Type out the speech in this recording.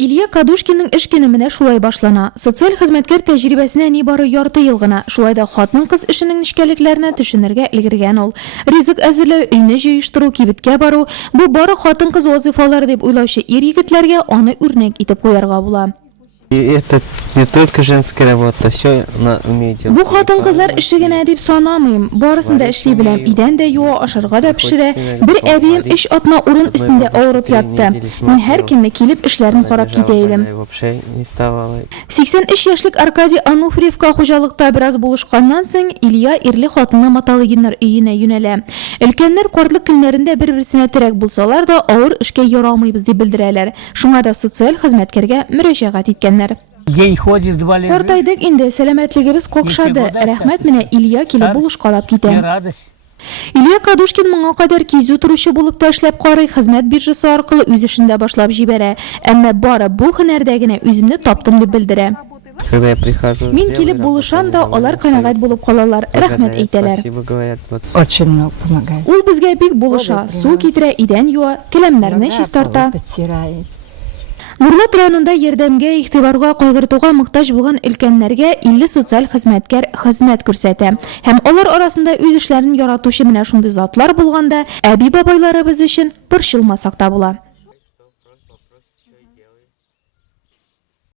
Илья Кадушкинның эш көне менә шулай башлана. Социаль хезмәткәр тәҗрибәсенә нибары ярты ел гына. Шулай да хатын-кыз эшенең нечкәлекләренә төшенергә өлгергән ул. Ризык әзерләү, өйне җыештыру, кибеткә бару — бу бары хатын-кыз вазифалары дип уйлаучы ир-егетләргә аны үрнәк итеп куярга була. И это не только женская работа, все она умеет делать. Бу хатын-кызлар эше генә дип санамыйм. Барысын да эшли беләм. Идән дә юа, ашарга да пешерә. Бер әбием 3 атна урын өстендә авырып ятты. Мин һәр көнне килеп эшләрен карап китә идем. 83 яшьлек Аркадий Ануфриевка хуҗалыкта бераз булышканнан соң Илья ирле хатынлы Маталыгиннар өенә юнәлә. Өлкәннәр карлык көннәрендә бер-берсенә терәк булсалар да авыр эшкә ярамыйбыз дип белдерәләр. Шуңа да социаль хезмәткәргә мөрәҗәгать иткәннәр. День ходишь, 2 лет. Картайдык инде, сәламәтлегебез какшады. Рәхмәт менә Илья килеп булышкалап китә. Радость. Илья Кадушкин моңа кадәр кизү торучы булып та эшләп карый, хезмәт биржасы аркылы үз эшендә башлап җибәрә. Әмма бары бу һөнәрдә генә үземне таптым дип белдерә. Когда я прихожу, Мин килеп булышам да, алар канәгать булып калалар, рәхмәт әйтәләр. спасибо говорят. Вот. Очень много помогает. Ул безгә бик булыша, су китерә, идән юа, келәмнәрне чистарта. Нурлат районында ярдәмгә, игътибарга, кайгыртуга мохтаҗ булган өлкәннәргә 50 социаль хезмәткәр хезмәт күрсәтә. Һәм алар арасында үз эшләрен яратучы менә шундый затлар булганда, әби-бабайларыбыз өчен борчылмасак та була.